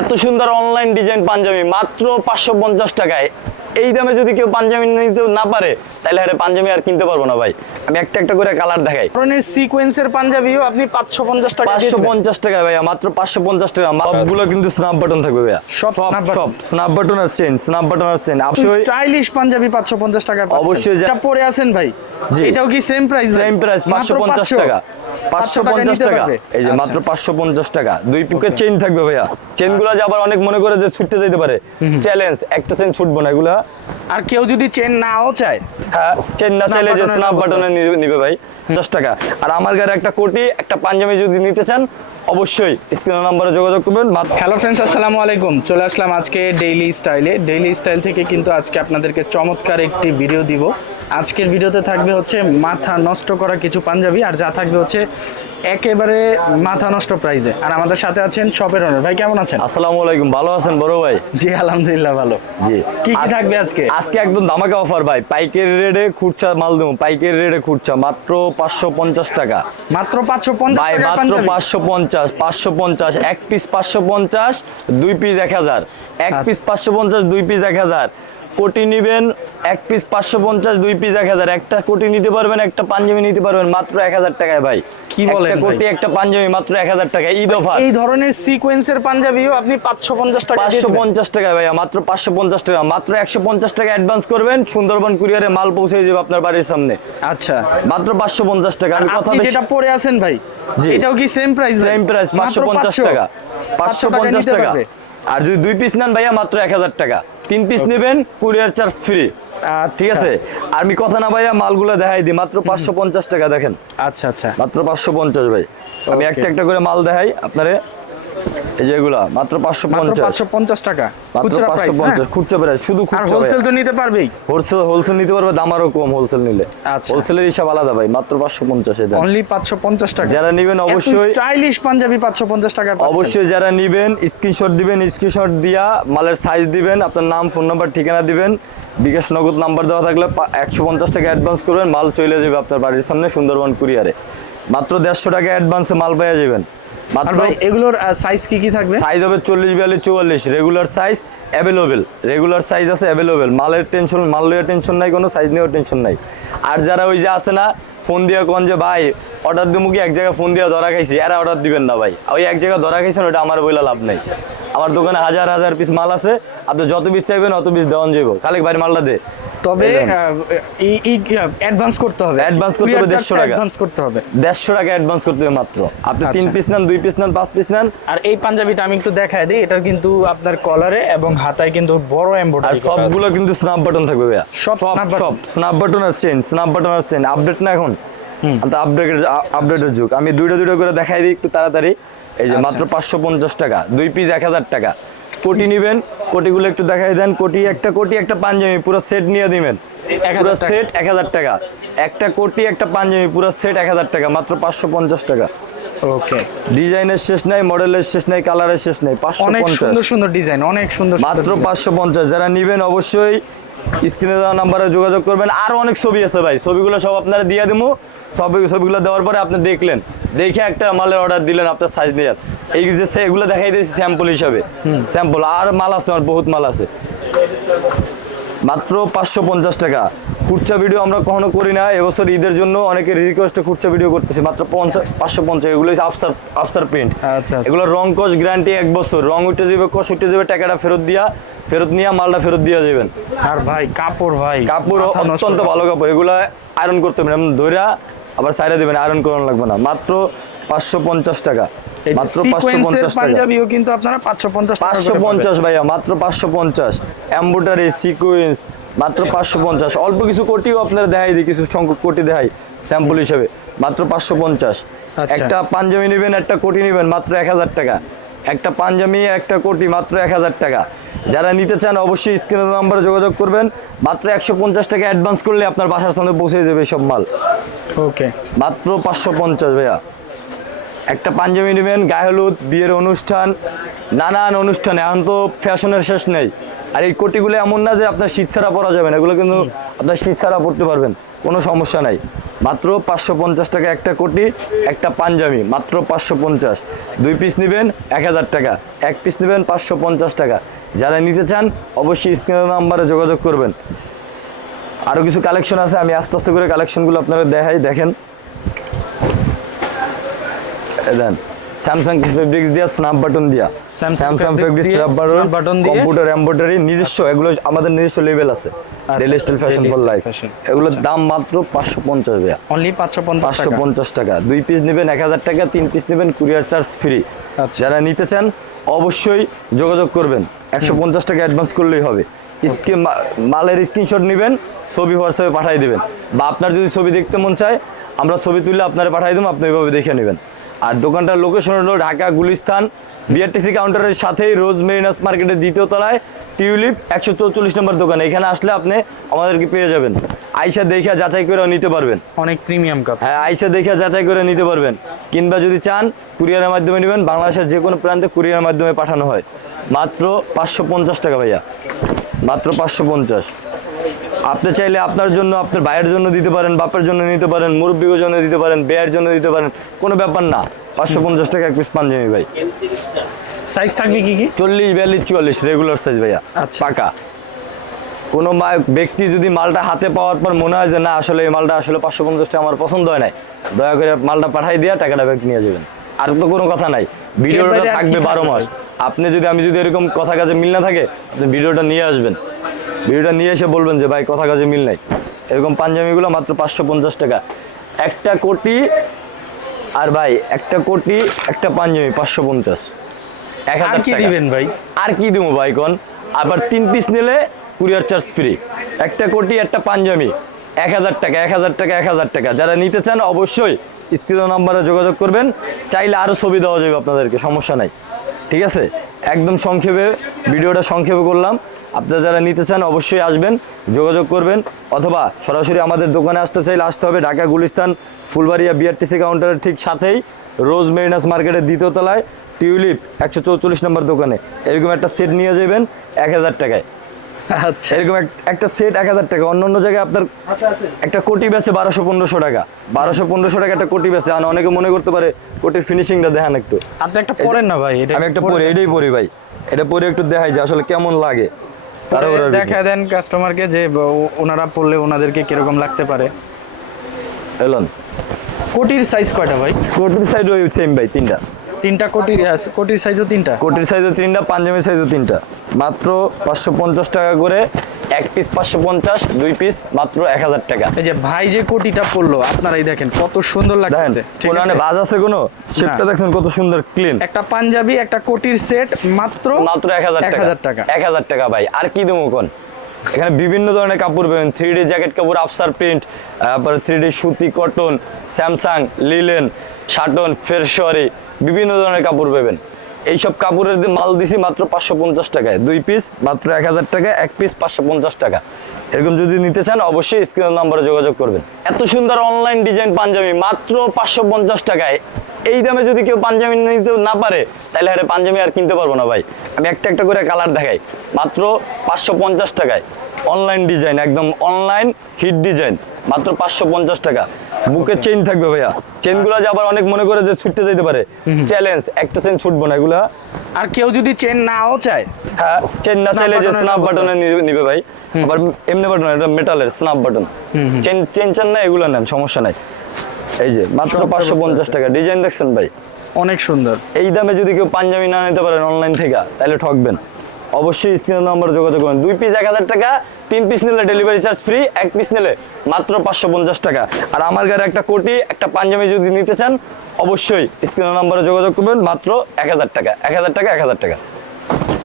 এত সুন্দর online design panjabi, মাত্র পাঁচশো পঞ্চাশ টাকায়। এই দামে যদি কেউ পাঞ্জাবি নিতে না পারে, তাহলে আরে পাঞ্জাবি আর কিনতে পারব না ভাই। আমি একটা একটা করে কালার দেখাই। ধরনের সিকোয়েন্সের পাঞ্জাবিও আপনি পাঁচশো পঞ্চাশ টাকা দিয়ে পাঁচশো দিবেন। পঞ্চাশ টাকা ভাইয়া মাত্র পাঁচশো পঞ্চাশ টাকা। সবগুলো কিন্তু স্ন্যাপ বাটন থাকবে ভাইয়া। সব সব স্ন্যাপ বাটন আর চেন স্ন্যাপ বাটন আর চেন অবশ্যই স্টাইলিশ পাঞ্জাবি পাঁচশো পঞ্চাশ টাকা অবশ্যই এটা পরে আছেন ভাই। এটাও কি সেম প্রাইস সেম প্রাইস পাঁচশো পঞ্চাশ টাকা। পাঁচশো পঞ্চাশ নিতে টাকা। এই যে আচ্ছা। মাত্র পাঁচশো পঞ্চাশ টাকা। দুই পিকের চেন থাকবে ভাইয়া। চেনগুলো যে আবার অনেক মনে করে যে ছুটতে যেতে পারে। চ্যালেঞ্জ একটা চেন ছুটবো না এগুলা। আর কেউ যদি চেন নাও চায় হ্যাঁ চেন না চাইলে যে স্ন্যাপ বাটনে নিবে ভাই দশ টাকা। আর আমার গাড়ি একটা কোটি একটা পাঞ্জাবি যদি নিতে চান অবশ্যই স্ক্রিন নাম্বারে যোগাযোগ করবেন। হ্যালো ফ্রেন্ডস আসসালামু আলাইকুম। চলে আসলাম আজকে ডেইলি স্টাইলে ডেইলি স্টাইল থেকে কিন্তু আজকে আপনাদেরকে চমৎকার একটি ভিডিও দিব। আজকের ভিডিওতে থাকবে হচ্ছে মাথা নষ্ট করা কিছু পাঞ্জাবি আর যা থাকবে হচ্ছে একেবারে মাথা নষ্ট প্রাইজে আর আমাদের সাথে আছেন শপের ওনার ভাই কেমন আছেন? আসসালামু আলাইকুম। ভালো আছেন বড় ভাই? জি আলহামদুলিল্লাহ ভালো। জি। কি কি থাকবে আজকে? আজকে একদম ধামাকা অফার ভাই। পাইকারি রেটে খুচরা মাল দেবো। পাইকারি রেটে খুচরা। মাত্র পাঁচশো পঞ্চাশ টাকা। মাত্র পাঁচশো পঞ্চাশ ভাই মাত্র পাঞ্জাবি? পাঁচশো পঞ্চাশ পাঁচশো পঞ্চাশ। এক পিস পাঁচশো পঞ্চাশ দুই পিস এক হাজার। এক আচ্ছা। পিস পাঁচশো পঞ্চাশ দুই পিস এক হাজার। কোটি নিবেন এক পিস পাঁচশো পঞ্চাশ দুই পিস এক হাজার। একটা কোটি নিতে পারবেন একটা পাঞ্জাবি নিতে পারবেন মাত্র এক হাজার টাকায় ভাই। কি বলে কোটি একটা পাঞ্জাবি মাত্র এক হাজার টাকায়। ঈদ অফার। এই ধরনের সিকোয়েন্সের পাঞ্জাবিও আপনি পাঁচশো পঞ্চাশ টাকা পাঁচশো পঞ্চাশ টাকা ভাইয়া মাত্র পাঁচশো পঞ্চাশ টাকা। মাত্র একশো পঞ্চাশ টাকা অ্যাডভান্স করবেন সুন্দরবন কুরিয়ারে মাল পৌঁছে যাবে আপনার বাড়ির সামনে। আচ্ছা। মাত্র পাঁচশো পঞ্চাশ টাকা। আমি কথা যেটা পরে আছেন ভাই। এটাও কি সেম প্রাইস সেম প্রাইস পাঁচশো পঞ্চাশ টাকা। পাঁচশো পঞ্চাশ টাকা। আর যদি দুই পিস নেন ভাইয়া মাত্র এক হাজার টাকা। তিন পিস নেবেন কুরিয়ার চার্জ ফ্রি ঠিক আছে? আর আমি কথা না ভাইয়া মালগুলো দেখাই দিই। মাত্র পাঁচশো পঞ্চাশ টাকা দেখেন। আচ্ছা আচ্ছা। মাত্র পাঁচশো পঞ্চাশ ভাই। আমি একটা একটা করে মাল দেখাই আপনারে। এই যেগুলা মাত্র পাঁচশো মাত্র পঞ্চাশ। পাঁচশো পঞ্চাশ টাকা। খুচরা প্রাইস পঞ্চাশ খুচরা প্রাইস শুধু আর হোলসেল তো নিতে পারবেই। হোলসেল হোলসেল নিতে পারবে দাম আরও কম হোলসেল নিলে। আচ্ছা। হোলসেলের হিসাব আলাদা ভাই মাত্র পাঁচশো পঞ্চাশ অনলি পাঁচশো পঞ্চাশ টাকা। যারা নিবেন অবশ্যই স্টাইলিশ পাঞ্জাবি পাঁচশো পঞ্চাশ টাকা অবশ্যই যারা নিবেন স্ক্রিনশট দিবেন স্ক্রিনশট দিয়া মালের সাইজ দিবেন আপনার নাম ফোন নাম্বার ঠিকানা দিবেন। বিকাশ নগদ নাম্বার দেওয়া থাকলে একশো পঞ্চাশ টাকা অ্যাডভান্স করবেন মাল চলে যাবে আপনার বাড়ির সামনে সুন্দরবন কুরিয়ারে মাত্র দেড়শো টাকা অ্যাডভান্সে মাল পেয়ে যাবেন। মাত্র ভাই এগুলোর সাইজ কি কি থাকবে? সাইজ হবে চল্লিশ বিয়াল্লিশ চুয়াল্লিশ। Regular size available regular size আছে অ্যাভেলেবেল মালের টেনশন মাল নেওয়ার টেনশন নাই কোনো সাইজ নেওয়ার টেনশন নাই। আর যারা ওই যে আছে না ফোন দিয়ে কোন যে ভাই অর্ডার দিব কি? এক জায়গায় ফোন দিয়ে ধরা খাইছি। এরা অর্ডার দিবেন না ভাই। ওই এক জায়গায় ধরা খাইছেন ওটা আমার বইলা লাভ নাই। আমার দোকানে হাজার হাজার পিস মাল আছে। আপনি যত পিস চাইবেন অত পিস দেওয়ান যাব খালি ভাই মালটা দে। তবে অ্যাডভান্স করতে হবে। Advance করতে হবে 150 টাকা। অ্যাডভান্স করতে হবে। দেড়শো টাকা অ্যাডভান্স করতে হবে মাত্র। আপনি তিন আচ্ছা। পিস নেন দুই পিস নেন পাঁচ পিস নেন। আর এই পাঞ্জাবিটা আমি একটু দেখাই দিই। এটা কিন্তু আপনার কলারে এবং হাতায় কিন্তু বড় আর সবগুলো কিন্তু স্ন্যাপ বাটন থাকবে ভাইয়া। সব? সব স্ন্যাপ বাটন আর চেন স্ন্যাপ বাটন আর চেন আপডেট না এখন? আপডেটের যুগ। আমি দুইটা দুইটা করে দেখাই দিই একটু তাড়াতাড়ি। এই যে আচ্ছা। মাত্র পাঁচশো পঞ্চাশ টাকা। দুই পিস এক হাজার টাকা। কোটি নিবেন কোটিগুলো একটু দেখাই দেন কোটি একটা কোটি একটা পাঞ্জাবি পুরো সেট নিয়ে দিবেন। পুরো সেট এক হাজার টাকা। একটা কোটি একটা পাঞ্জাবি পুরো সেট এক হাজার টাকা মাত্র পাঁচশো পঞ্চাশ টাকা। ওকে। ডিজাইনের শেষ নাই মডেলের শেষ নাই কালারের শেষ নাই পাঁচশো সুন্দর সুন্দর ডিজাইন অনেক সুন্দর সুন্দর মাত্র পাঁচশো পঞ্চাশ। যারা নিবেন অবশ্যই স্ক্রিনে দেওয়া নাম্বারে যোগাযোগ করবেন। আরও অনেক ছবি আছে ভাই। ছবিগুলো সব আপনারা দিয়ে দেবো ছবি ছবিগুলো দেওয়ার পরে আপনি দেখলেন। দেখে একটা মালের অর্ডার দিলেন আপনার সাইজ নিয়ে। এই যে এগুলো দেখাই দিয়েছি স্যাম্পল হিসাবে। স্যাম্পল আর মাল আছে আমার বহুত মাল আছে। মাত্র পাঁচশো পঞ্চাশ টাকা। খুচরা ভিডিও আমরা কখনো করি না। এবছর ঈদের জন্য অনেকে রিকোয়েস্টে খুচরা ভিডিও করতেছি। মাত্র পঞ্চাশ পাঁচশো পঞ্চাশ। এগুলো আফসার আফসার প্রিন্ট আচ্ছা। এগুলো রং কস গ্যারান্টি এক বছর। রং উঠে যাবে কস উঠে যাবে টাকাটা ফেরত দিয়া ফেরত নিয়ে মালটা ফেরত দিয়ে যাবেন। আর ভাই কাপড় ভাই কাপড় অত্যন্ত ভালো কাপড় এগুলো আয়রন করতে হবে ধৈরা আবার সাইডে দেবেন আয়রন করানো লাগবে না। মাত্র পাঁচশো পঞ্চাশ টাকা। মাত্র পাঁচশো পঞ্চাশ টাকা। কিন্তু আপনারা পাঁচশো পঞ্চাশ পাঁচশো পঞ্চাশ ভাইয়া মাত্র পাঁচশো পঞ্চাশ। এম্বোটারি সিকুয়েন্স মাত্র পাঁচশো পঞ্চাশ। অল্প কিছু কোটিও আপনারা দেখাই দিই কিছু সংখ্যক কোটি দেখাই স্যাম্পল হিসেবে। মাত্র পাঁচশো পঞ্চাশ। আচ্ছা। একটা পাঞ্জাবি নেবেন একটা কোটি নেবেন মাত্র এক হাজার টাকা। একটা পাঞ্জাবি একটা কোটি মাত্র এক হাজার টাকা। যারা নিতে চান অবশ্যই স্ক্রিনের নাম্বারে যোগাযোগ করবেন। মাত্র একশো পঞ্চাশ টাকা অ্যাডভান্স করলে আপনার বাসার সামনে পৌঁছে যাবে সব মাল। ওকে। মাত্র পাঁচশো পঞ্চাশ ভাইয়া। একটা পাঞ্জাবি নেবেন গায়ে হলুদ বিয়ের অনুষ্ঠান নানান অনুষ্ঠান। এখন তো ফ্যাশনের শেষ নেই। আর এই কোটিগুলো এমন না যে আপনার শীত ছাড়া পরা যাবে না এগুলো কিন্তু আপনার শীত ছাড়া পরতে পারবেন। কোনো সমস্যা নাই। মাত্র পাঁচশো পঞ্চাশ টাকা একটা কোটি, একটা পাঞ্জাবি, মাত্র পাঁচশো পঞ্চাশ। দুই পিস নেবেন, এক হাজার টাকা। এক পিস নেবেন, পাঁচশো পঞ্চাশ টাকা। যারা নিতে চান, অবশ্যই স্ক্রিনের নাম্বারে যোগাযোগ করবেন। আরও কিছু কালেকশন আছে, আমি আস্তে আস্তে করে কালেকশনগুলো আপনারা দেখাই, দেখেন। দেন। স্যামসাং ফেব্রিক্স দিয়া স্ন্যাপ বাটন দিয়া। Samsung Samsung fabrics snap button দিয়ে। কম্পিউটার এমব্রয়ডারি নিজস্ব এগুলো আমাদের নিজস্ব লেভেল আছে। Daily style fashion for life. এগুলোর দাম মাত্র পাঁচশো পঞ্চাশ টাকা অনলি পাঁচশো পঞ্চাশ পাঁচশো টাকা পঞ্চাশ টাকা। দুই পিস নেবেন এক হাজার টাকা তিন পিস নেবেন কুরিয়ার চার্জ ফ্রি আচ্ছা। যারা নিতে চান অবশ্যই যোগাযোগ করবেন। একশো পঞ্চাশ টাকা অ্যাডভান্স করলেই হবে। স্ক্রিন মালের স্ক্রিনশট নেবেন ছবি হোয়াটসঅ্যাপে পাঠিয়ে দেবেন। বা আপনার যদি ছবি দেখতে মন চায় আমরা ছবি তুললে আপনারা পাঠিয়ে দেবো আপনি ওইভাবে দেখে নেবেন। আর দোকানটার লোকেশন হলো ঢাকা গুলিস্তান। বিআরটিসি কাউন্টারের সাথেই রোজ মেরিনাস মার্কেটের দ্বিতীয় তলায়। টিউলিপ একশো চৌচল্লিশ নম্বর দোকান। এখানে আসলে আপনি আমাদেরকে পেয়ে যাবেন। আইসা দেখে যাচাই করে নিতে পারবেন। অনেক প্রিমিয়াম কাপ হ্যাঁ আইসা দেখে যাচাই করে নিতে পারবেন। কিংবা যদি চান কুরিয়ারের মাধ্যমে নেবেন। বাংলাদেশের যে কোনো প্রান্তে কুরিয়ারের মাধ্যমে পাঠানো হয়। মাত্র পাঁচশো পঞ্চাশ টাকা ভাইয়া। মাত্র পাঁচশো পঞ্চাশ। আপনি চাইলে আপনার জন্য আপনার ভাইয়ের জন্য দিতে পারেন বাপের জন্য নিতে পারেন মুরব্বীর জন্য দিতে পারেন বেয়ের জন্য দিতে পারেন কোনো ব্যাপার না। পাঁচশো পঞ্চাশ টাকা এক পিস পাঞ্জাবি ভাই। সাইজ থাকবে কি কি? চল্লিশ বিয়াল্লিশ চুয়াল্লিশ রেগুলার সাইজ ভাইয়া। আচ্ছা। পাকা। কোনো ব্যক্তি যদি মালটা হাতে পাওয়ার পর মনে হয় যে না আসলে এই মালটা আসলে পাঁচশো পঞ্চাশটা আমার পছন্দ হয় নাই। দয়া করে মালটা পাঠাই দিয়ে টাকাটা ব্যাগ নিয়ে যাবেন। আর তো কোনো কথা নাই। ভিডিওটা থাকবে বারো মাস। আপনি যদি আমি যদি এরকম কথা কাজে মিল না থাকে আপনি ভিডিওটা নিয়ে আসবেন। ভিডিওটা নিয়ে এসে বলবেন যে ভাই কথা কাজে মিল নাই। এরকম পাঞ্জাবিগুলো মাত্র পাঁচশো পঞ্চাশ টাকা। একটা কোটি আর ভাই একটা কোটি একটা পাঞ্জাবি পাঁচশো পঞ্চাশ। এক আর হাজার কি দিবেন ভাই? আর কি দেবো ভাই কোন? আবার তিন পিস নিলে কুরিয়ার চার্জ ফ্রি। একটা কোটি একটা পাঞ্জাবি। এক হাজার টাকা এক হাজার টাকা এক হাজার টাকা। যারা নিতে চান অবশ্যই স্ক্রিন নাম্বারে যোগাযোগ করবেন। চাইলে আরও ছবি দেওয়া যাবে আপনাদেরকে সমস্যা নাই। ঠিক আছে? একদম সংক্ষেপে, ভিডিওটা সংক্ষেপে করলাম। আপনারা যারা নিতে চান অবশ্যই আসবেন, যোগাযোগ করবেন, অথবা সরাসরি আমাদের দোকানে আসতে চাইলে আসতে হবে ঢাকা, গুলিস্তান, ফুলবাড়িয়া বিআরটিসি কাউন্টারের ঠিক সাথেই রোজ মেরিনাস মার্কেটের দ্বিতীয়তলায় টিউলিপ একশো চৌচল্লিশ নম্বর দোকানে। এরকম একটা সেট নিয়ে যাবেন, এক হাজার টাকায়। আচ্ছা। এরকম একটা সেট এক হাজার টাকা অন্য অন্য জায়গায় আপনার একটা কোটি বেচে বারোশো পনেরোশো টাকা। বারোশো পনেরোশো টাকা একটা কোটি বেচে আর অনেকে মনে করতে পারে কোটির ফিনিশিংটা দেখান একটু। আপনি একটা পরেন না ভাই এটা আমি একটা পরে এটাই পরি ভাই। এটা পরে একটু দেখাই যে আসলে কেমন লাগে। ওরা দেখা দেন কাস্টমারকে যে ওনারা পড়লে ওনাদেরকে কীরকম লাগতে পারে। এলন। কোটির সাইজ কয়টা ভাই? কোটির সাইজ ওই সেম ভাই তিনটা। তিনটা আহ, কোটির সাইজও তিনটা? কোটির সাইজও তিনটা পাঞ্জাবি সাইজও তিনটা। মাত্র পাঁচশো পঞ্চাশ টাকা করে এক পিস পাঁচশো পঞ্চাশ দুই পিস মাত্র এক হাজার টাকা। এই যে ভাই যে কোটিটা পড়ল আপনারাই দেখেন কত সুন্দর ঠিক আছে? বাজ আছে কোনো? শেপটা দেখছেন কত সুন্দর ক্লিন একটা পাঞ্জাবি একটা কোটির সেট মাত্র মাত্র এক হাজার এক টাকা হাজার টাকা। এক হাজার টাকা ভাই। আর কি দেবো কোন এখানে বিভিন্ন ধরনের কাপড় পাবেন থ্রি ডি জ্যাকেট কাপড় আফসার প্রিন্ট তারপরে থ্রি ডি সুতি কটন স্যামসাং লিলেন শাটন ফেরশরি বিভিন্ন ধরনের কাপড় পাবেন। এইসব কাপড়ের মাল দিছি মাত্র পাঁচশো পঞ্চাশ টাকায়। দুই পিস মাত্র এক হাজার টাকা, এক পিস পাঁচশো পঞ্চাশ টাকা। এরকম যদি নিতে চান, অবশ্যই স্ক্রিনের নাম্বারে যোগাযোগ করবেন। এত সুন্দর অনলাইন ডিজাইন পাঞ্জাবি, মাত্র পাঁচশো পঞ্চাশ টাকায়। এই দামে যদি কেউ পাঞ্জাবি নিতে না পারে, তাহলে আরে পাঞ্জাবি আর কিনতে পারব না ভাই। আমি একটা একটা করে কালার দেখাই। মাত্র পাঁচশো পঞ্চাশ টাকায়। অনলাইন ডিজাইন একদম অনলাইন হিট ডিজাইন মাত্র পাঁচশো পঞ্চাশ টাকা। বুকের চেইন থাকবে ভাইয়া। চেনগুলো যে আবার অনেক মনে করে যে ছুটতে যেতে পারে। চ্যালেঞ্জ একটা চেন ছুটবো না এগুলা। আর কেউ যদি চেন নাও চায়? হ্যাঁ চেন না চাইলে যে স্ন্যাপ বাটনে নিবে ভাই। আবার এমনি বাটন এটা মেটালের স্ন্যাপ বাটন চেন চেন চান না এগুলো নেন সমস্যা নাই। এই যে মাত্র পাঁচশো পঞ্চাশ টাকা। ডিজাইন দেখছেন ভাই? অনেক সুন্দর। এই দামে যদি কেউ পাঞ্জাবি না নিতে পারেন অনলাইন থেকে তাহলে ঠকবেন। অবশ্যই স্ক্রিনের নাম্বার যোগাযোগ করবেন দুই পিস এক হাজার টাকা, তিন পিস নিলে ডেলিভারি চার্জ ফ্রি এক পিস নিলে মাত্র পাঁচশো পঞ্চাশ টাকা। আর আমার গাড়ি একটা কোটি, একটা পাঞ্জাবি যদি নিতে চান, অবশ্যই স্ক্রিনের নাম্বারে যোগাযোগ করবেন, মাত্র এক হাজার টাকা, এক হাজার টাকা, এক হাজার টাকা।